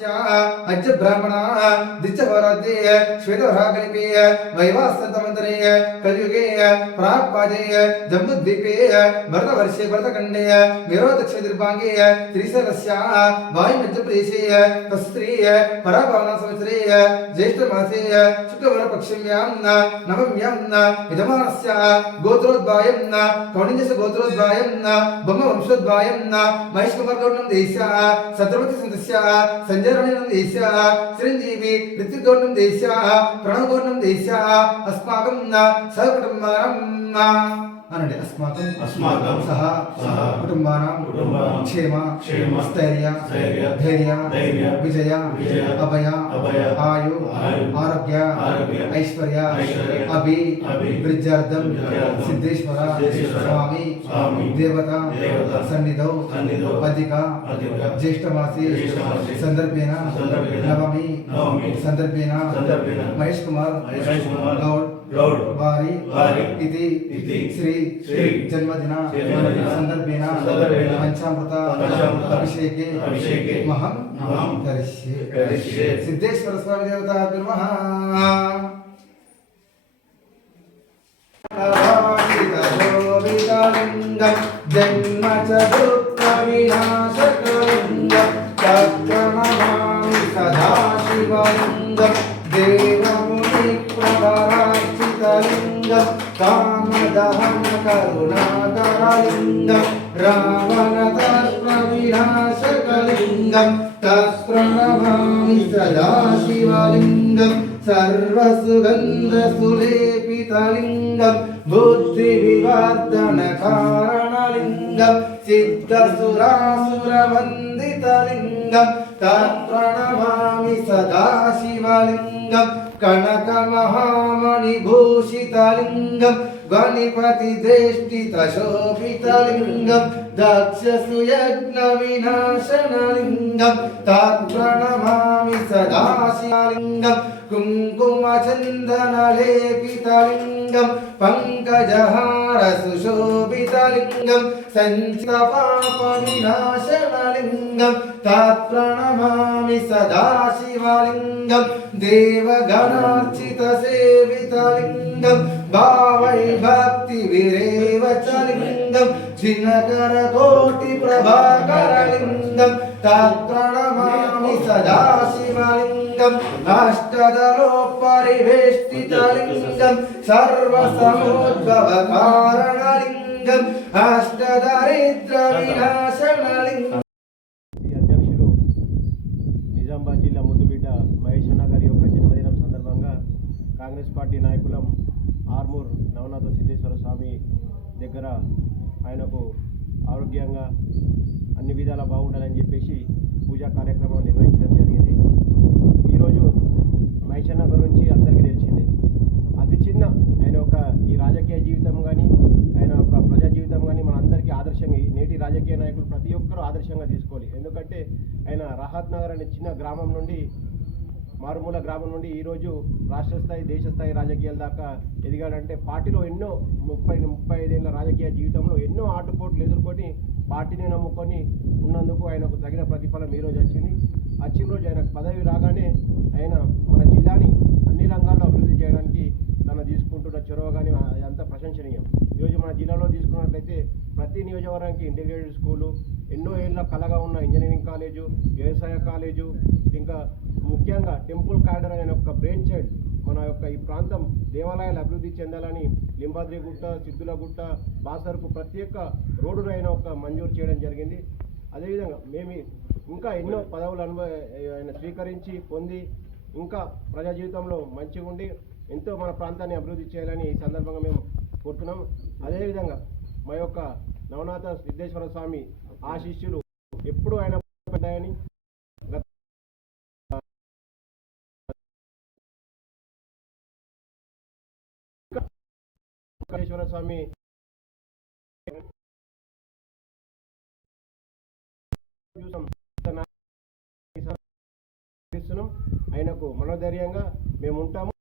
अज्ज ब्राह्मण दिच्छवराते श्वेतवराकलिपे वैवास्तमन्तरे कलियुगे प्राक्पादे जम्बुद्वीपे भरतवर्षे भरतखण्डे मेरोदक्षदिर्भागे त्रिशरस्य वायुमध्यप्रदेशे तस्त्री पराभावना संवत्सरे ज्येष्ठमासे शुक्लवरपक्षम्यां नवम्यां यजमानस्य गोत्रोद्भयं कौण्डिन्यस्य गोत्रोद्भयं ब्रह्मवंशोद्भयं महेशकुमारगौडं देश्य छत्रपति संतस्य संजयरणं देश्य चिरंजीवी ऋत्विकगौडं देश्य प्रणवगौडं देश्य अस्माकं सहकुटुम्बानां अनंटे अस्माकं सह कुटुंबानां क्षेम स्थैर्य धैर्य विजय अभय आयु आरोग्य ऐश्वर्य अभिवृद्ध्यर्थं सिद्धेश्वर स्वामी देवता सन्निधौ अधिक ज्येष्ठमासे संदर्भेन नवमी संदर्भेन महेश कुमार गौड़ वारी इति श्री जन्मदिन संदर्भेन पंचामृत अभिषेके महं करिष्ये सिद्धेश्वर स्वामी देवता नमः जन्म च दुःख विनाशकलिङ्गं तत्प्रणमामि सदा शिवलिङ्गं देवमुनिप्रवरार्चितलिङ्गं कामदहन करुणाकरलिङ्गं रावणतर्पविनाशकलिङ्गं तत्प्रणमामि सदा शिवलिङ्गं सर्वसुगन्धसुलेपितलिङ्गं बुद्धिविवर्धनकारणलिङ्गं सिद्धसुरासुरवन्दितलिङ्गं तत्प्रणमामि सदा शिवलिङ्गं कनकमहामणिभूषितलिङ्गं गणपतिदेष्टितशोभितलिङ्गं दक्षसुयज्ञविनाशनलिङ्गं तत्प्रणमामि सदा शिवलिङ्गं कुङ्कुमचन्दनलेपितलिङ्गं पङ्कजहारसुशोभितलिङ्गं सञ्चितपापविनाशनलिङ्गं तत्प्रणमामि सदा शिवलिङ्गं देवगणार्चितसेवितलिङ्गं भावैभक्तिविरेवचलिङ्गं दिनकरकोटिप्रभाकरलिङ्गं तत्प्रणमामि सदा शिवलिङ्गं अष्टदलोपरिवेष्टितलिङ्गं सर्वसमुद्भवकारणलिङ्गं अष्टदरिद्रविनाशनलिङ्गं అధ్యక్షులు నిజామాబాద్ జిల్లా ముద్దుబిడ్డ మహేష్ అన్న గారి యొక్క జన్మదినం సందర్భంగా కాంగ్రెస్ పార్టీ నాయకులం ఆర్మూర్ నవనాథ సిద్ధేశ్వర స్వామి దగ్గర ఆయనకు ఆరోగ్యంగా అన్ని విధాలా బాగుండాలని చెప్పేసి పూజా కార్యక్రమం నిర్వహించడం జరిగింది. ఈరోజు మహేష్ అన్న గురించి అందరికీ తెలిసిందే. అతి చిన్న ఆయన యొక్క ఈ రాజకీయ జీవితం కానీ ఆయన యొక్క ప్రజా జీవితం కానీ మనందరికీ ఆదర్శంగా నేటి రాజకీయ నాయకులు ప్రతి ఒక్కరూ ఆదర్శంగా తీసుకోవాలి. ఎందుకంటే ఆయన రాహత్ నగర్ అనే చిన్న గ్రామం నుండి మారుమూల గ్రామం నుండి ఈరోజు రాష్ట్ర స్థాయి దేశ స్థాయి రాజకీయాల దాకా ఎదిగాడంటే పార్టీలో ఎన్నో 35 ఏళ్ళ రాజకీయ జీవితంలో ఎన్నో ఆటుపోట్లు ఎదుర్కొని పార్టీని నమ్ముకొని ఉన్నందుకు ఆయనకు తగిన ప్రతిఫలం ఈరోజు వచ్చింది. వచ్చిన రోజు ఆయనకు పదవి రాగానే ఆయన మన జిల్లాని అన్ని రంగాల్లో అభివృద్ధి చేయడానికి తన తీసుకుంటున్న చొరవ కానీ అదంతా ప్రశంసనీయం. ఈరోజు మన జిల్లాలో తీసుకున్నట్లయితే ప్రతి నియోజకవర్గానికి ఇంటిగ్రేటెడ్ స్కూలు, ఎన్నో ఏళ్ళ కళగా ఉన్న ఇంజనీరింగ్ కాలేజు, వ్యవసాయ కాలేజు, ఇంకా ముఖ్యంగా టెంపుల్ కారిడార్ అనే ఒక బ్రెయిన్ చైల్డ్ మన యొక్క ఈ ప్రాంతం దేవాలయాలు అభివృద్ధి చెందాలని లింబాద్రిగుట్ట, సిద్ధులగుట్ట, బాసర్కు ప్రత్యేక రోడ్డును ఆయన ఒక మంజూరు చేయడం జరిగింది. అదేవిధంగా మేము ఇంకా ఎన్నో పదవులు ఆయన స్వీకరించి పొంది ఇంకా ప్రజా జీవితంలో మంచిగా ఉండి ఎంతో మన ప్రాంతాన్ని అభివృద్ధి చేయాలని ఈ సందర్భంగా మేము కోరుతున్నాం. అదేవిధంగా మా యొక్క నవనాథ సిద్ధేశ్వర స్వామి ఆశీస్సులు ఎప్పుడు ఆయన ఉంటాయని సిద్ధేశ్వర స్వామి ఆయనకు మనోధైర్యంగా మేము ఉంటాము.